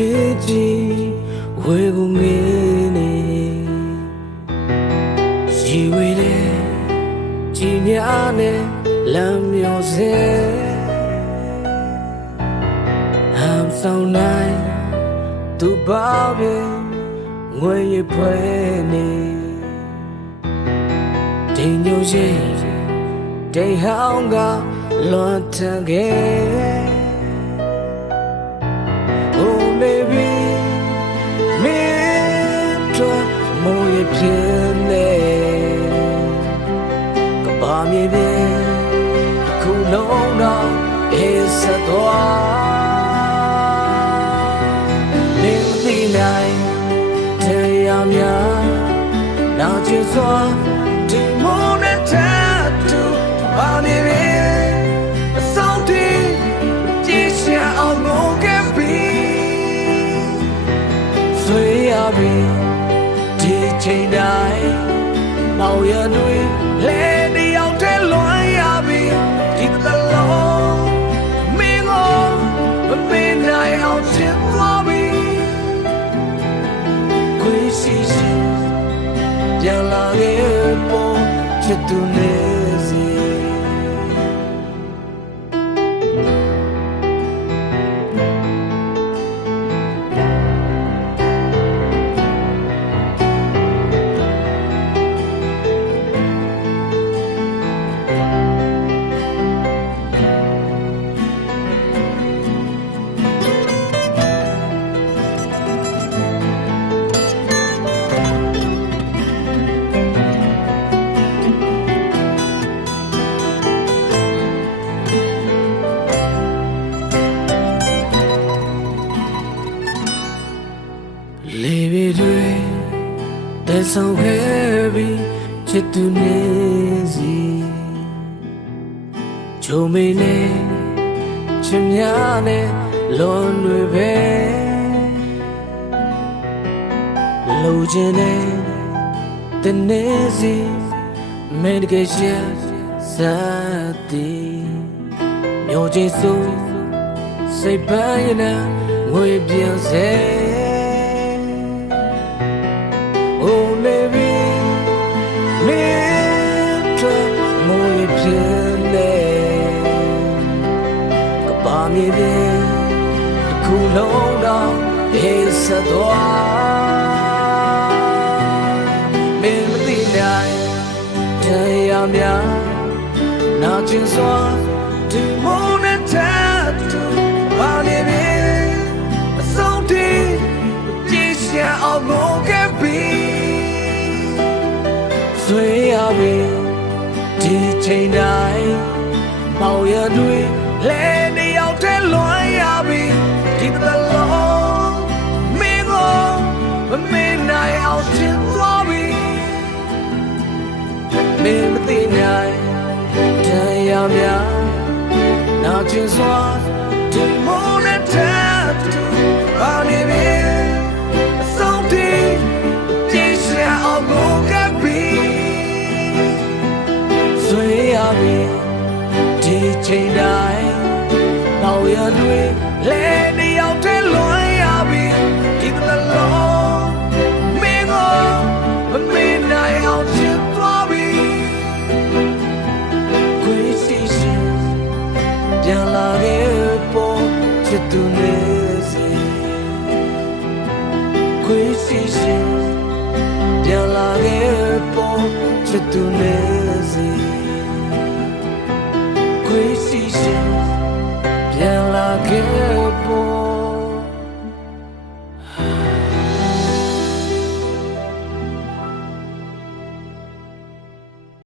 meji wego ngene jiwele jinyane lamyo se ham song nai tu ba be ngwe ye phwe ne ding nyo ye ding hang ga lon tan ge baby me twa mo ye phien ne ka ba mi be khu long da e sa twa ne ti nai te ya mya na chi swa ti mo ne ta tu ba mi be so ti ji xia ao mo ke biဒီချိန်တိုင်းမောင်ရတွေလဲတယောက်တည်းလွန်ရပြီဒီတလုံးမင်းကိုမမင်းနိုင်အောင်ချစ်သွားပြီခွေးရှိရှိပြန်လာခဲ့ပေါ်ချစ်သူနေစီLeave it away, there's so heavy, Chitunezi. Chomine, Chimyane, Lonrive, Lojene, Tenezi, Medication, Sati, Myo Jesu, say Bayana, we bien say. Oh baby, me twa mo ye phien ne ka ba mi be khu long da e sa twa me ma ti nai tay ya mya na chin swa ti mo ne ta tu ba mi be a song ti ji xia ao mo ke biဆွေရပြီဒီချိန်တိုင်းမောင်ရတွေလဲတယောက်တည်းလွန်ရပြီဒီတလုံးမင်းကိုမမင်းနိုင်အောင်ချစ်သွားပြီမင်းမသိနိုင်တရားများနာကျင်စွာဒီမိုးနဲ့ထပ်တူပါနေပြီအဆုံးထိကြည့်စရာအောင်ကိုကပ်ပြီဒီချိန်တိုင်းမောင်ရတွေလဲတယောက်တည်းလွန်ရပြီဒီတလုံးမင်းကိုမမင်းနိုင်အောင်ချစ်သွားပြီခွေးရှိရှိပြန်လာခဲ့ပေါ်ချစ်သူနေစီခွေးရှိရှိပြန်လာခဲ့ပေါ်ချစ်သူနေစီCrazy shit.